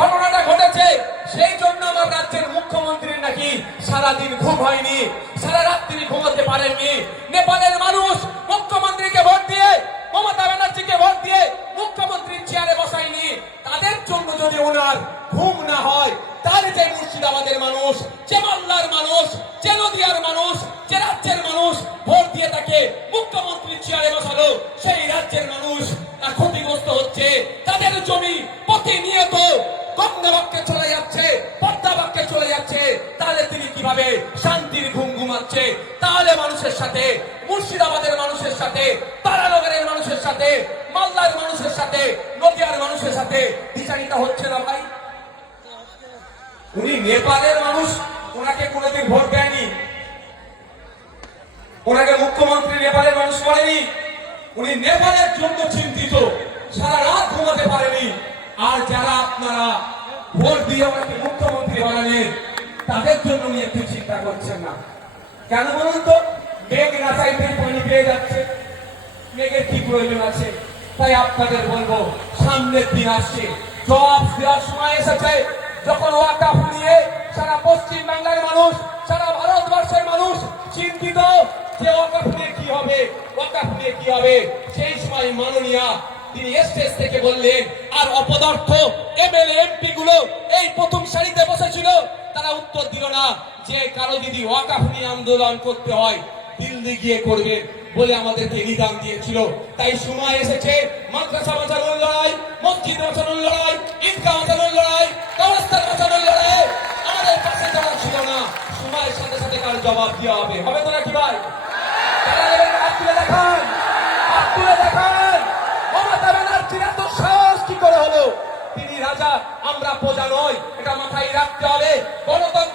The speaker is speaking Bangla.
ঘটনাটা ঘটেছে, সেই জন্য আমার রাজ্যের মুখ্যমন্ত্রীর নাকি সারাদিন ঘুম হয়নি, সারা রাত তিনি ঘুমাতে পারেননি। নেপালের মানুষ মুখ্যমন্ত্রীকে ভোট দিয়ে, মমতা ব্যানার্জিকে ভোট দিয়ে মুখ্যমন্ত্রীর চেয়ারে বসায়নি। তাদের জন্য যদি ওনার ঘুম না হয়, তাহলে যে মুর্শিদাবাদের মানুষ, যে মালদার মানুষ, যে নদিয়ার মানুষ, যে রাজ্যের মানুষ ভোট দিয়ে তাকে মুখ্যমন্ত্রীর চেয়ারে বসালো, সেই রাজ্যের মানুষ ক্ষতিগ্রস্ত হচ্ছে। তাদের জমি প্রতিনিয়ত গঙ্গাবাক্যে চলে যাচ্ছে, পদ্মাবাক্যে চলে যাচ্ছে। তাহলে তিনি কিভাবে শান্তির ঘুম ঘুমাচ্ছে? তাহলে মানুষের সাথে, মুর্শিদাবাদের মানুষের সাথে, তারানগরের মানুষের সাথে, মালদার মানুষের সাথে, নদিয়ার মানুষের সাথে বিচারিতা হচ্ছে না ভাই। উনি নেপালের মানুষ, ওনাকে কোনোদিন ভোট দেয়নি, ওনাকে মুখ্যমন্ত্রী নেপালের মানুষ করেনি। উনি নেপালের জন্য চিন্তিত, সারা রাত ঘুমাতে পারেনি। আর যারা আপনারা ভোট দিয়ে ওনাকে মুখ্যমন্ত্রী বানালেন, তাদের জন্য উনি একটু চিন্তা করছেন না কেন বলুন তো? মেঘ না চাইতে পানি পেয়ে যাচ্ছে, মেঘের কি প্রয়োজন আছে? তাই আপনাদের বলবো, সামনের দিন আসছে, জবাব দেওয়ার সময় এসেছে। যখন ওয়াকফ নিয়ে সারা পশ্চিম বাংলার মানুষ, সারা ভারতবর্ষের মানুষ চিন্তিত যে ওয়াকফ নিয়ে কি হবে, ওয়াকফ নিয়ে কি হবে, সেই সময় মাননীয়া তিনি স্টেজ থেকে বললেন। আর অপদার্থ এমএলএ এমপি গুলো এই প্রথম সারিতে বসেছিল, তারা উত্তর দিল না যে কারো যদি ওয়াকফ নিয়ে আন্দোলন করতে হয় দিল্লি গিয়ে করবে বলে আমাদেরকে নিদান দিয়েছিল। তাই সময় এসেছে মাদ্রাসা বাঁচানোর লড়াই, মসজিদ বাঁচানোর লড়াই, ঈদগাহ বাঁচানোর লড়াই, কবরস্থান বাঁচানোর লড়াই। আমাদের পাশে যারা ছিল না, সময়ের সাথে সাথে কার জবাব দেওয়া হবে। হবে তো নাকি ভাই? হাত তুলে দেখান, হাত তুলে দেখান। মমতা ব্যানার্জির এত সাহস কি করে হলো? তিনি রাজা, আমরা প্রজা নই, এটা মাথায় রাখতে হবে। গণতন্ত্র